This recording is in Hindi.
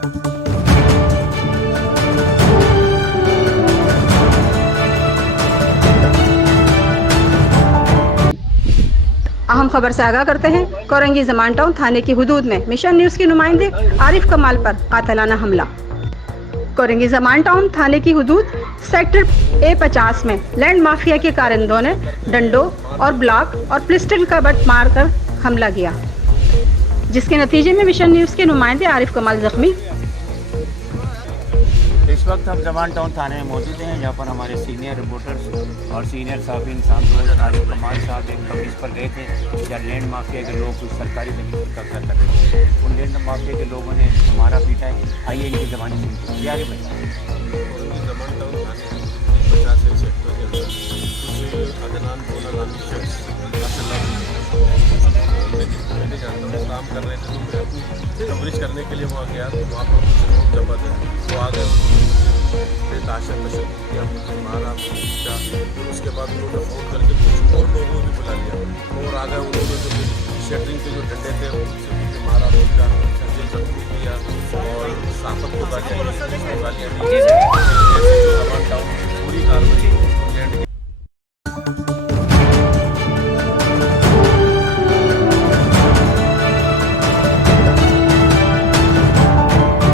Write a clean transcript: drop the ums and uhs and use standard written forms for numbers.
अहम खबर से आगाह करते हैं। कोरंगी जमान टाउन थाने की हुदूद में मिशन न्यूज के नुमाइंदे आरिफ कमाल पर कातलाना हमला। कोरंगी जमान टाउन थाने की हुदूद सेक्टर A50 में लैंड माफिया के कारिंदों ने डंडों और ब्लॉक और पिस्टल का बट मारकर हमला किया, जिसके नतीजे में मिशन न्यूज के नुमाइंदे आरिफ कमाल जख्मी। इस वक्त हम जमान टाउन थाने में मौजूद हैं, जहाँ पर हमारे सीनियर रिपोर्टर्स और सीनियर साहबीन आरिफ कमाल साहब एक ऑफिस पर गए थे, जहाँ लैंड माफिया के लोग कुछ सरकारी ज़मीन पर कब्जा कर रहे थे। उन लैंड माफिया के लोगों ने मारा पीटा है। आइए इनकी ज़बानी सुनते हैं। आगे जमान टाउन थाने 50 सेक्टर के अंदर कुछ अदनान बोना नामी शख्स मैं जानता हूँ काम कर रहे थे, तो मैं अपनी कवरेज करने के लिए वहाँ गया, तो वहाँ पर कुछ लोग जबत है तो आगे बेताशा तशद किया, मुझे मारा पीटा। फिर उसके बाद उन्होंने फ़ोन करके कुछ और लोगों को भी बुला लिया और आ गए। उन्होंने जो शटरिंग के जो डंडे थे उनसे मुझे मारा पीटा, जल्दी जख्मी किया और साफत को गालियाँ दी। पूरी कार्रवाई